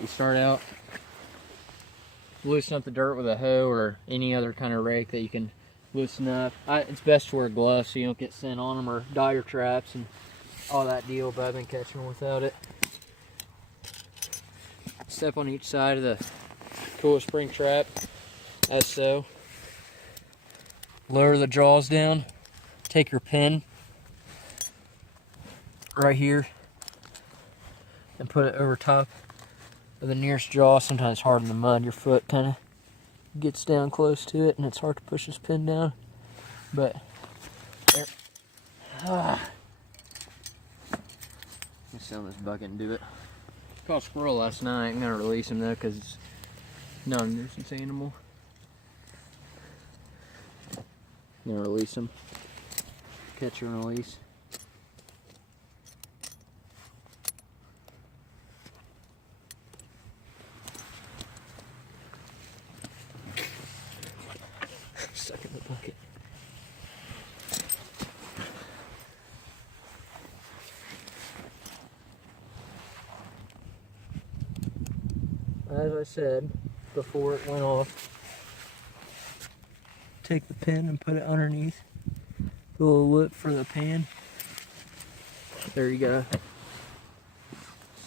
You start out, loosen up the dirt with a hoe or any other kind of rake that you can loosen up. It's best to wear gloves so you don't get scent on them or dye your traps and all that deal, but I've been catching them without it. Step on each side of the Coil Spring Trap, as so. Lower the jaws down. Take your pin right here and put it over top of the nearest jaw. Sometimes it's hard in the mud. Your foot kind of gets down close to it and it's hard to push this pin down. But there. Let me sit on this bucket and do it. Caught a squirrel last night. I'm gonna release him though because it's not a nuisance animal. I'm gonna release him. Catch and release. Stuck in the bucket. As I said before it went off, take the pin and put it underneath the little lip for the pan. There you go.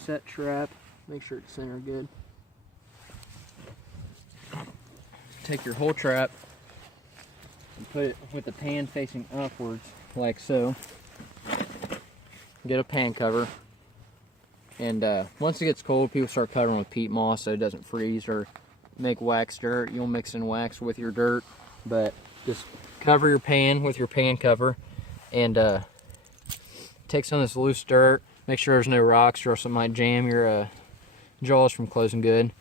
Set trap. Make sure it's centered good. Take your whole trap and put it with the pan facing upwards, like so. Get a pan cover. And once it gets cold, people start covering with peat moss so it doesn't freeze or make wax dirt. You'll mix in wax with your dirt, but just cover your pan with your pan cover and take some of this loose dirt. Make sure there's no rocks or else it might jam your jaws from closing good.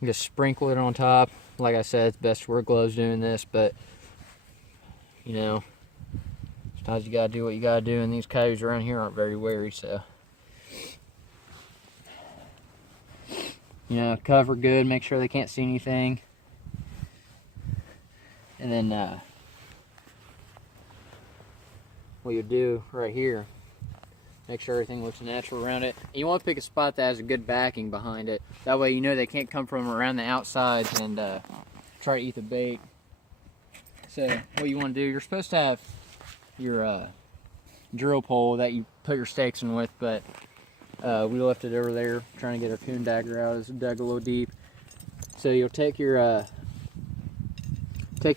And just sprinkle it on top. Like I said, it's best to wear gloves doing this, but you know, sometimes you gotta do what you gotta do, and these coyotes around here aren't very wary, so. You know, cover good, make sure they can't see anything. And then what you do right here, make sure everything looks natural around it. And you want to pick a spot that has a good backing behind it. That way you know they can't come from around the outside and try to eat the bait. So what you want to do, you're supposed to have your drill pole that you put your stakes in with, but we left it over there trying to get our coon dagger out. It's dug a little deep. So you'll take your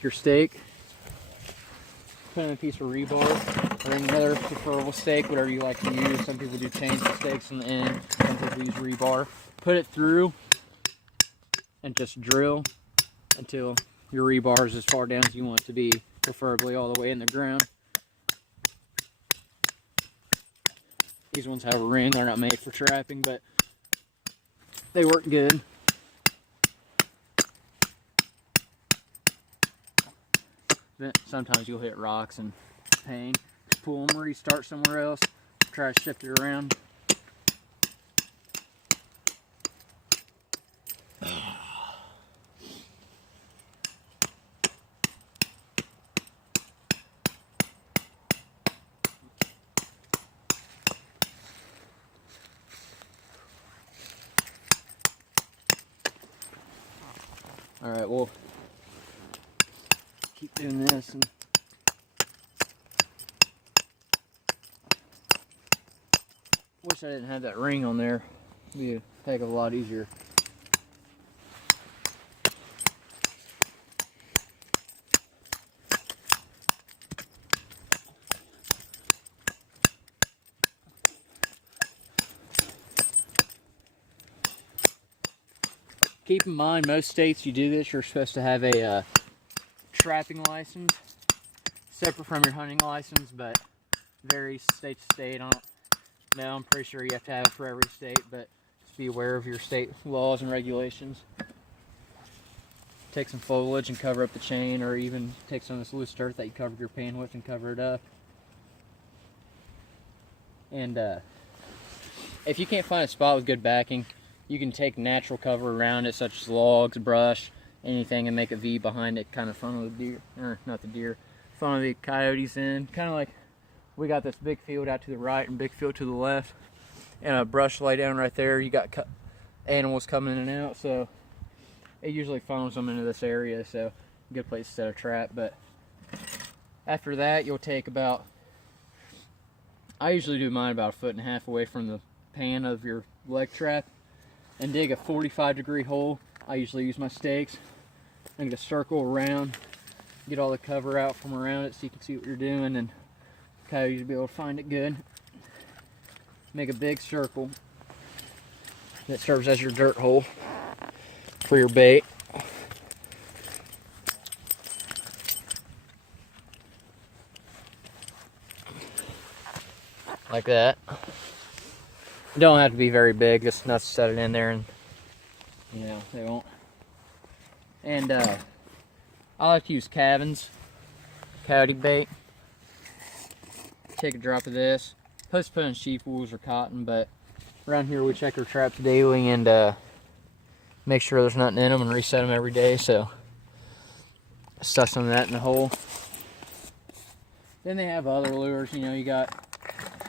stake, put in a piece of rebar or any other preferable stake, whatever you like to use. Some people do chainsaw stakes in the end. Some people use rebar. Put it through and just drill until your rebar is as far down as you want it to be, preferably all the way in the ground. These ones have a ring. They're not made for trapping, but they work good. Sometimes you'll hit rocks and pain. Just pull them, restart somewhere else, try to shift it around. All right, we'll keep doing this. And wish I didn't have that ring on there. It'd be a heck of a lot easier. Keep in mind, most states you do this, you're supposed to have a trapping license, separate from your hunting license, but varies state to state. I don't know, I'm pretty sure you have to have it for every state, but just be aware of your state laws and regulations. Take some foliage and cover up the chain, or even take some of this loose dirt that you covered your pan with and cover it up. And if you can't find a spot with good backing, you can take natural cover around it, such as logs, brush, anything, and make a V behind it, kind of funnel the deer, or not the deer, funnel the coyotes in. Kind of like we got this big field out to the right and big field to the left, and a brush lay down right there. You got animals coming in and out, so it usually funnels them into this area, so good place to set a trap. But after that, you'll take about, I usually do mine about 1.5 feet away from the pan of your leg trap, and dig a 45-degree hole. I usually use my stakes. I'm gonna circle around, get all the cover out from around it so you can see what you're doing, and coyotes will be able to find it good. Make a big circle that serves as your dirt hole for your bait. Like that. You don't have to be very big, just enough to set it in there, and you know, they won't. And I like to use Cavin's coyote bait. Take a drop of this. Supposed to put in sheep wools or cotton, but around here we check our traps daily and make sure there's nothing in them and reset them every day. So stuff some of that in the hole. Then they have other lures. You know, you got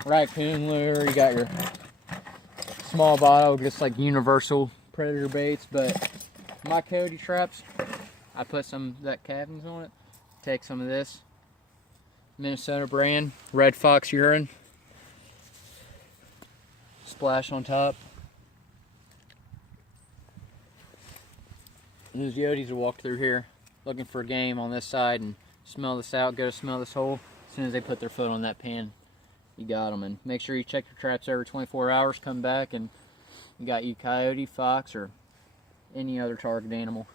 raccoon lure, you got your small bottle, just like universal predator baits. But my coyote traps, I put some of that Cavin's on it. Take some of this Minnesota brand Red Fox urine, splash on top. And those coyotes will walk through here looking for game on this side and smell this out, go to smell this hole. As soon as they put their foot on that pan, you got them. And make sure you check your traps every 24 hours, come back, and you got you coyote, fox, or any other target animal.